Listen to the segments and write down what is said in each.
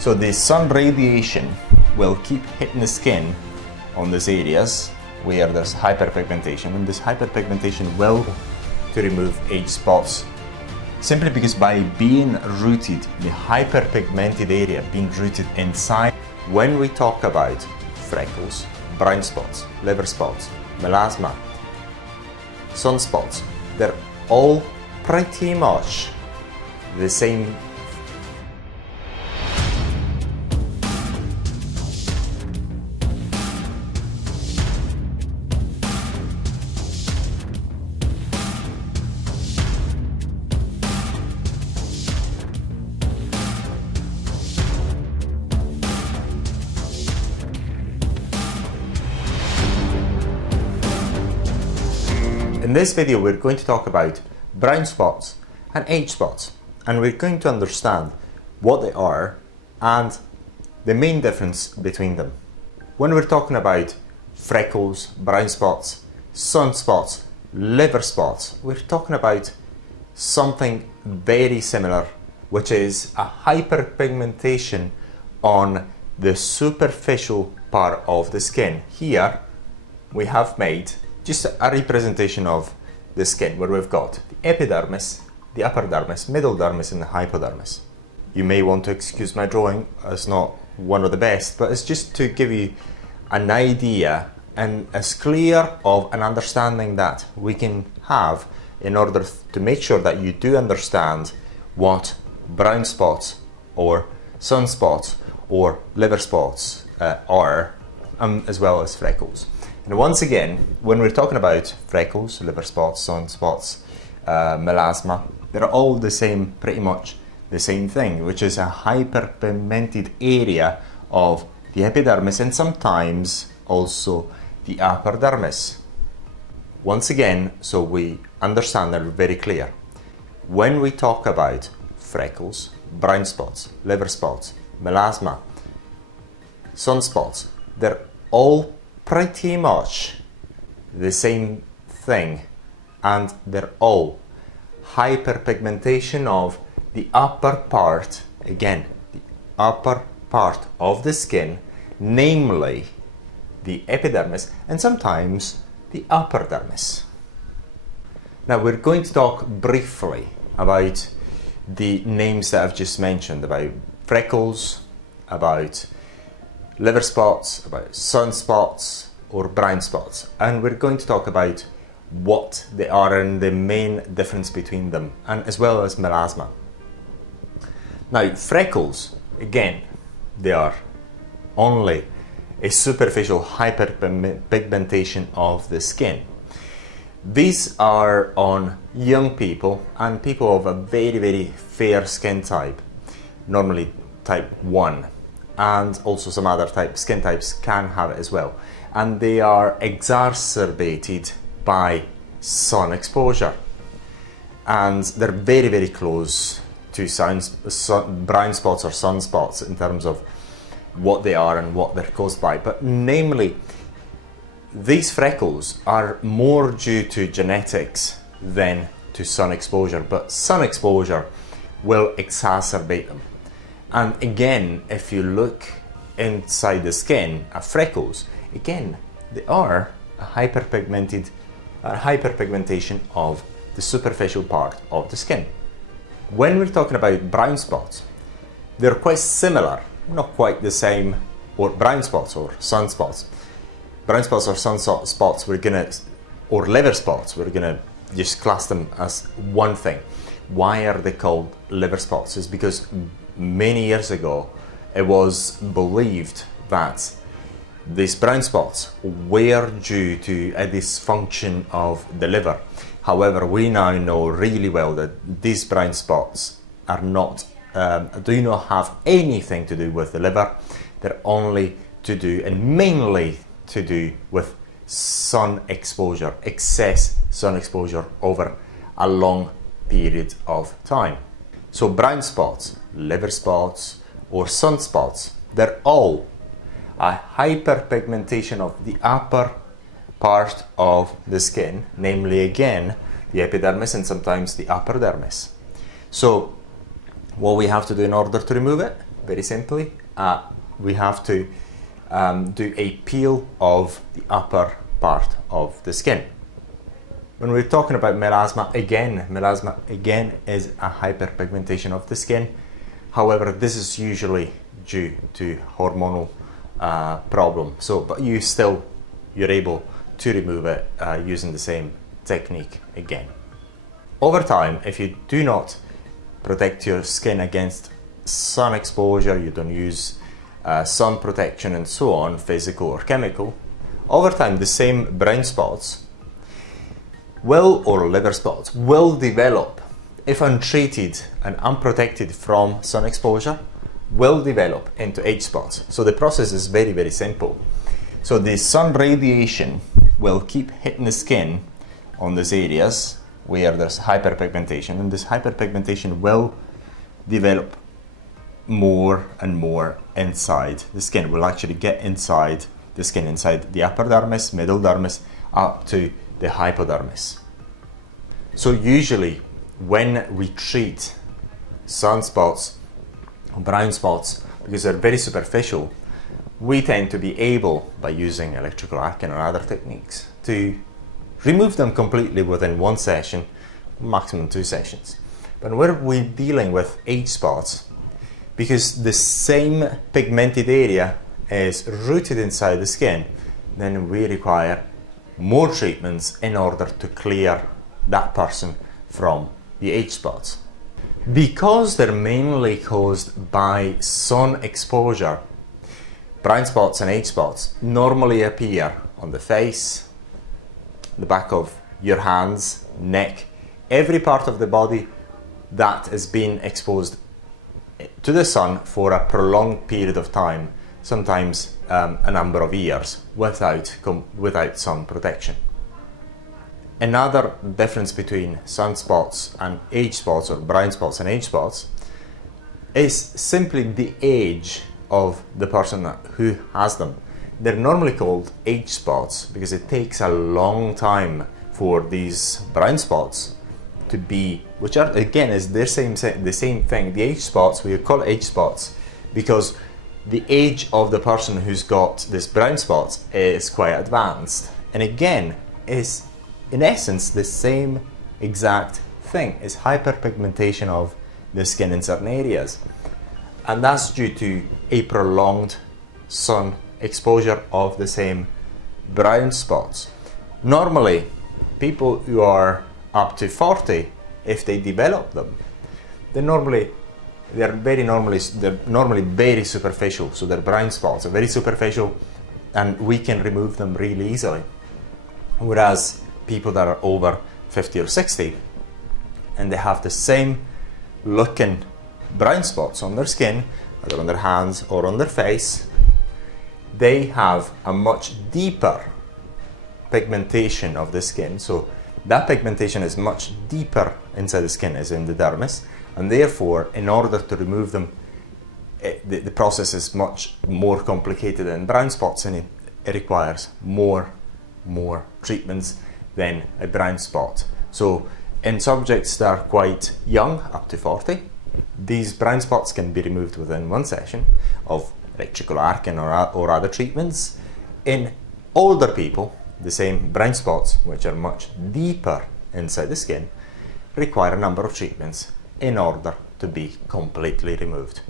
So the sun radiation will keep hitting the skin on these areas where there's hyperpigmentation, and this hyperpigmentation will to remove age spots. Simply because by being rooted, the hyperpigmented area being rooted inside, when we talk about freckles, brown spots, liver spots, melasma, sunspots, they're all pretty much the same. In this video, we're going to talk about brown spots and age spots, and we're going to understand what they are and the main difference between them. When we're talking about freckles, brown spots, sunspots, liver spots, we're talking about something very similar, which is a hyperpigmentation on the superficial part of the skin. Here we have made just a representation of the skin where we've got the epidermis, the upper dermis, middle dermis, and the hypodermis. You may want to excuse my drawing, it's not one of the best, but it's just to give you an idea and as clear of an understanding that we can have in order to make sure that you do understand what brown spots or sunspots or liver spots are, as well as freckles. And once again, when we're talking about freckles, liver spots, sunspots, melasma, they're all the same, pretty much the same thing, which is a hyperpigmented area of the epidermis and sometimes also the upper dermis. Once again, so we understand that we're very clear. When we talk about freckles, brown spots, liver spots, melasma, sunspots, they're all pretty much the same thing, and they're all hyperpigmentation of the upper part, again, the upper part of the skin, namely the epidermis and sometimes the upper dermis. Now we're going to talk briefly about the names that I've just mentioned, about freckles, about liver spots, about sunspots or brown spots, and we're going to talk about what they are and the main difference between them, and as well as melasma. Now freckles, again, they are only a superficial hyperpigmentation of the skin. These are on young people and people of a very fair skin type, normally type 1. And also some other skin types can have it as well. And they are exacerbated by sun exposure. And they're very close to brown spots or sunspots in terms of what they are and what they're caused by. But namely, these freckles are more due to genetics than to sun exposure. But sun exposure will exacerbate them. And again, if you look inside the skin at freckles, again, they are a hyperpigmentation of the superficial part of the skin. When we're talking about brown spots, they're quite similar, not quite the same, or brown spots or sunspots. Brown spots or sunspots, or liver spots, we're gonna just class them as one thing. Why are they called liver spots? Is because many years ago, it was believed that these brown spots were due to a dysfunction of the liver. However, we now know really well that these brown spots are not, do not have anything to do with the liver. They're only to do, and mainly to do, with sun exposure, excess sun exposure over a long period of time. So brown spots, liver spots, or sunspots, they're all a hyperpigmentation of the upper part of the skin, namely again the epidermis and sometimes the upper dermis. So what we have to do in order to remove it, very simply, we have to do a peel of the upper part of the skin. When we're talking about melasma again is a hyperpigmentation of the skin. However, this is usually due to hormonal problem. So, but you're able to remove it using the same technique again. Over time, if you do not protect your skin against sun exposure, you don't use sun protection and so on, physical or chemical, over time the same brown spots or liver spots will develop, if untreated and unprotected from sun exposure, will develop into age spots. So the process is very, very simple. So the sun radiation will keep hitting the skin on these areas where there's hyperpigmentation, and this hyperpigmentation will develop more and more inside the skin. Will actually get inside the skin, inside the upper dermis, middle dermis, up to the hypodermis. So usually when we treat sunspots, brown spots, because they're very superficial, we tend to be able, by using electrical arcing or other techniques, to remove them completely within one session, maximum 2 sessions. But when we're dealing with age spots, because the same pigmented area is rooted inside the skin, then we require more treatments in order to clear that person from the age spots. Because they're mainly caused by sun exposure, brown spots and age spots normally appear on the face, the back of your hands, neck, every part of the body that has been exposed to the sun for a prolonged period of time, sometimes a number of years, without sun protection. Another difference between sunspots and age spots, or brown spots and age spots, is simply the age of the person who has them. They're normally called age spots because it takes a long time for these brown spots to be, which are again is the same thing. The age spots, we call age spots because the age of the person who's got this brown spots is quite advanced, and again is in essence the same exact thing, is hyperpigmentation of the skin in certain areas, and that's due to a prolonged sun exposure of the same brown spots. Normally people who are up to 40, if they develop them, they're normally very superficial. So their brown spots are very superficial and we can remove them really easily. Whereas people that are over 50 or 60 and they have the same looking brown spots on their skin, either on their hands or on their face, they have a much deeper pigmentation of the skin. So that pigmentation is much deeper inside the skin as in the dermis, and therefore in order to remove them the process is much more complicated than brown spots, and it requires more treatments than a brown spot. So in subjects that are quite young, up to 40, these brown spots can be removed within 1 session of electrical arcing or other treatments. In older people, the same brown spots, which are much deeper inside the skin, require a number of treatments in order to be completely removed.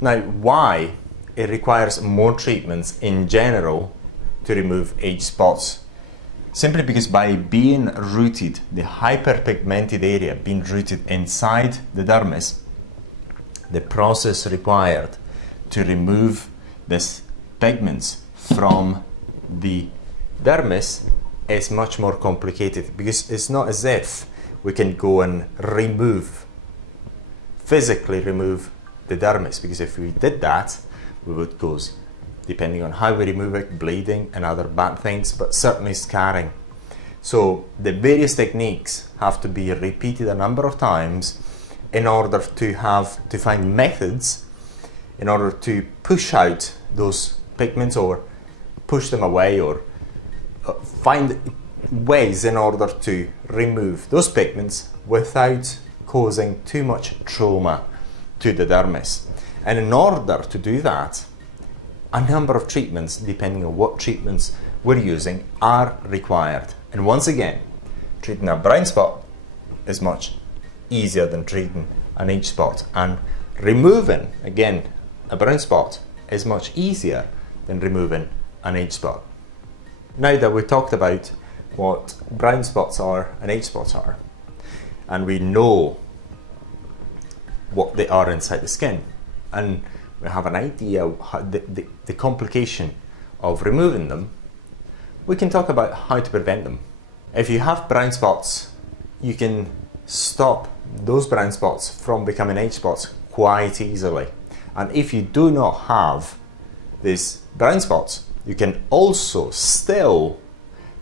Now, why it requires more treatments in general to remove age spots? Simply because by being rooted, the hyperpigmented area being rooted inside the dermis, the process required to remove these pigments from the dermis is much more complicated, because it's not as if we can go and physically remove the dermis, because if we did that, we would cause, depending on how we remove it, bleeding and other bad things, but certainly scarring. So the various techniques have to be repeated a number of times in order to find methods in order to push out those pigments or push them away, or find ways in order to remove those pigments without causing too much trauma to the dermis. And in order to do that, a number of treatments, depending on what treatments we're using, are required. And once again, treating a brown spot is much easier than treating an age spot, and removing, again, a brown spot is much easier than removing an age spot. Now that we talked about what brown spots are and age spots are, and we know what they are inside the skin, and we have an idea of how the complication of removing them, we can talk about how to prevent them. If you have brown spots, you can stop those brown spots from becoming age spots quite easily. And if you do not have these brown spots, you can also still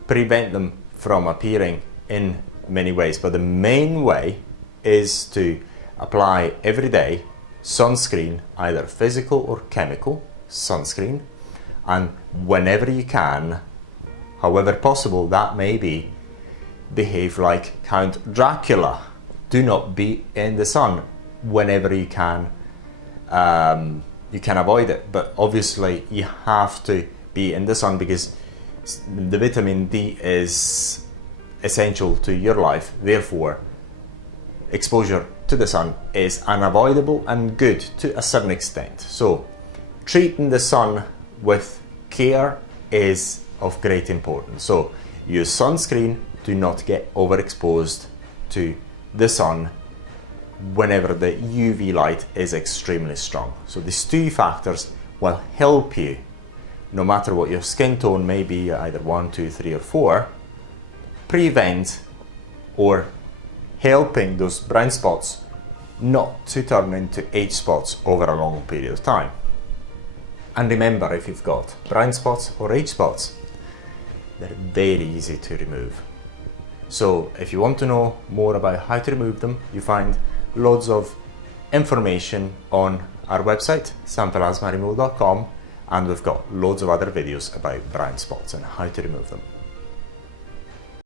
prevent them from appearing in many ways. But the main way is to apply every day sunscreen, either physical or chemical sunscreen, and whenever you can, however possible that may be, behave like Count Dracula. Do not be in the sun whenever you can. You can avoid it, but obviously you have to be in the sun because the vitamin D is essential to your life. Therefore, exposure to the sun is unavoidable and good to a certain extent. So treating the sun with care is of great importance. So use sunscreen, do not get overexposed to the sun whenever the UV light is extremely strong. So these two factors will help you, no matter what your skin tone may be, either 1, 2, 3 or 4, prevent or helping those brown spots not to turn into age spots over a long period of time. And remember, if you've got brown spots or age spots, they're very easy to remove. So if you want to know more about how to remove them, you find loads of information on our website, melasmasremoval.com, and we've got loads of other videos about brown spots and how to remove them.